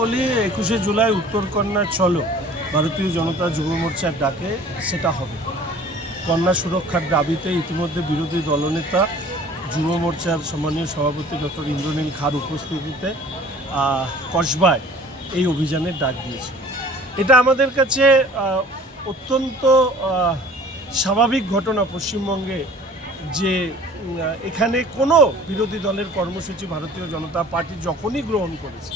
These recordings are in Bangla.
বলি 21শে জুলাই উত্তরকন্যা চলো ভারতীয় জনতা যুব মোর্চার ডাকে সেটা হবে। কন্যা সুরক্ষার দাবিতে ইতিমধ্যে বিরোধী দলনেতা যুব মোর্চার সম্মানীয় সভাপতি ডক্টর ইন্দ্রনীল খাঁর উপস্থিতিতে কসবায় এই অভিযানের ডাক দিয়েছে। এটা আমাদের কাছে অত্যন্ত স্বাভাবিক ঘটনা পশ্চিমবঙ্গে যে এখানে কোনো বিরোধী দলের কর্মসূচি ভারতীয় জনতা পার্টি যখনই গ্রহণ করেছে,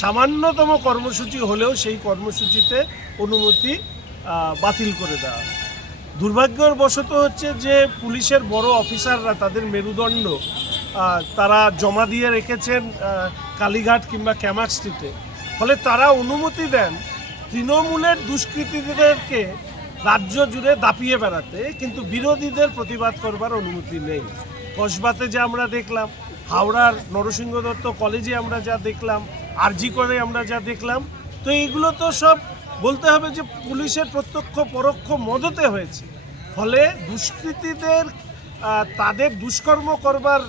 সামান্যতম কর্মসূচি হলেও সেই কর্মসূচিতে অনুমতি বাতিল করে দেওয়া। দুর্ভাগ্যবশত হচ্ছে যে পুলিশের বড় অফিসাররা তাদের মেরুদণ্ড তারা জমা দিয়ে রেখেছেন কালীঘাট কিংবা ক্যামাক স্ট্রিটে, ফলে তারা অনুমতি দেন তৃণমূলের দুষ্কৃতীদেরকে রাজ্য জুড়ে দাপিয়ে বেড়াতে, কিন্তু বিরোধীদের প্রতিবাদ করবার অনুমতি নেই। কসবাতে যা আমরা দেখলাম, হাওড়ার নরসিংহ দত্ত কলেজে আমরা যা দেখলাম, আরজি করে আমরা যা দেখলাম, তো এইগুলো তো সব বলতে হবে যে পুলিশের প্রত্যক্ষ পরোক্ষ মদতে হয়েছে। ফলে দুষ্কৃতীদের তাদের দুষ্কর্ম করবার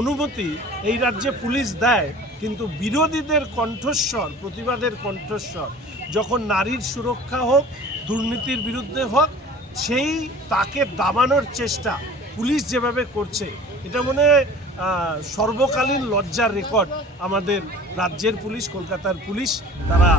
অনুমতি এই রাজ্যে পুলিশ দেয়, কিন্তু বিরোধীদের কণ্ঠস্বর, প্রতিবাদের কণ্ঠস্বর যখন নারীর সুরক্ষা হোক, দুর্নীতির বিরুদ্ধে হোক, সেই তাকে দাবানোর চেষ্টা পুলিশ যেভাবে করছে, এটা মনে হয় সর্বকালীন লজ্জার রেকর্ড আমাদের রাজ্যের পুলিশ, কলকাতার পুলিশ। তারা